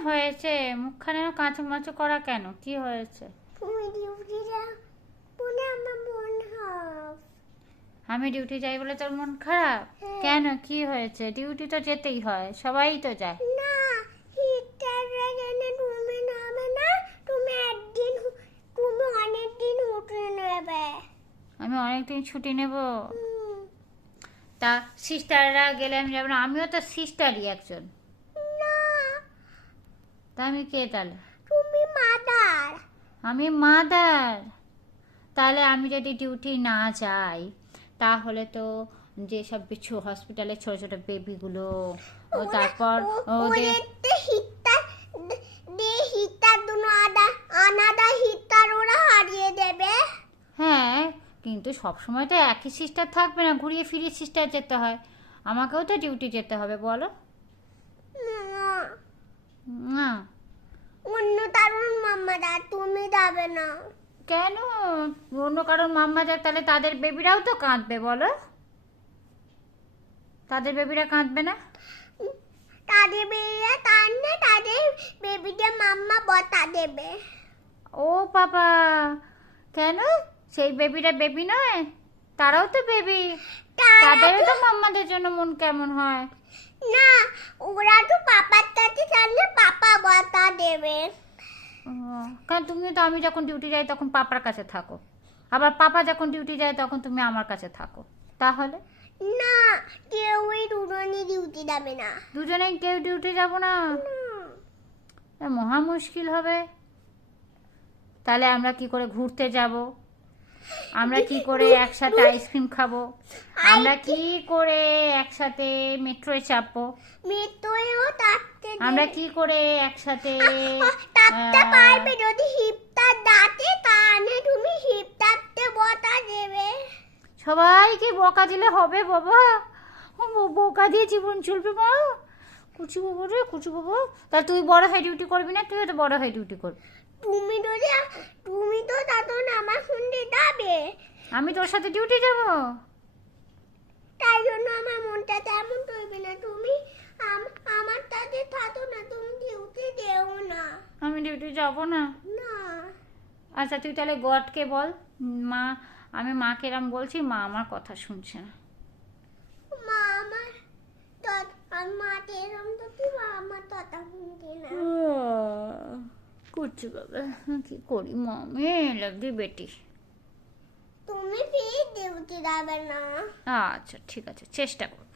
হয়েছে? মুখখানে কাঁচু মাচু করা কেন? কি হয়েছে? আমি ডিউটি যাই বলে তোর মন খারাপ? হ্যাঁ। কেন? কি হয়েছে? ডিউটি তো যেতেই হয় সবাই তো যায়। আমি অনেকদিন ছুটি নেব। তা সিস্টাররা গেলে আমি যাব না? আমিও তো সিস্টারই একজন। তা আমি কে তাহলে? তুমি মাদার। আমি মাদার। তাহলে আমি যদি ডিউটি না যাই তাহলে তো যেসব কিছু হসপিটালে ছোট ছোট বেবিগুলো ও তারপর ওদের হিটার দে হিটার দুনো আদা আনাদা হিটার ওরা হারিয়ে দেবে। হ্যাঁ কিন্তু সবসময় তো একই সিস্টার থাকবে না ঘুরিয়ে ফিরিয়ে সিস্টার যেতে হয়। আমাকেও তো ডিউটি যেতে হবে বলো না, না অন্য তারুণ মাম্মাদা না কেন? অন্য কারোর মাম্মা যাক তাহলে তাদের বেবিরাও তো কাঁদবে বলো। তাদের বেবিরা কাঁদবে না? তাদের বেবিরা না তাদের বেবিদের মাম্মা বতা দেবে। ও বাবা কেন? সেই বেবিরা বেবি নয়? তারাও তো বেবি। তাদেরও তো মাম্মাদের জন্য মন কেমন হয়? না কারণ তুমি তো আমি যখন ডিউটি যাই তখন পাপার কাছে থাকো। আবার পাপা যখন ডিউটি যায় তখন তুমি আমার কাছে থাকো। তাহলে? না কেউই দুজনই ডিউটি যাবে না। দুজনেই কেউ ডিউটি যাব না? মহা মুশকিল হবে। তাহলে আমরা কি করে ঘুরতে যাব? আমরা কি করে একসাথে আইসক্রিম খাব? আমরা কি করে একসাথে মেট্রোয় চাপবো? মৃত্যুও থাকতে আমরা কি করে একসাথে থাকতে পারবে যদি হিপটা দাঁতে কানে তুমি হিপটাতে বতা দেবে। সবাইকে বকা দিলে হবে বাবা। বকা দিয়ে জীবন চলবে মা। কুচু বাবু রে কুচু বাবু। তা তুই বড় হয়ে ডিউটি করবি না? তুইও তো বড় হয়ে ডিউটি করবি। তুমি তো তখন আমার সঙ্গে যাবে? আমি তোর সাথে ডিউটি যাব। তাই জন্য আমার মনটা তেমন করবে না। তুমি আমার তাতে থাকো না তুমি ডিউটি দেও না। আমি ডিউটি যাব না। না। আচ্ছা তুই তাহলে গডকে বল। মা আমি মাকে এরম বলছি মা আমার কথা শুনছে না। মা আমার মাতে এরম তো তুই আমার তথা শুনতে না। করছি বাবা কি করি? মামি লাগি বেটি। যাবে না। আচ্ছা ঠিক আছে চেষ্টা করব।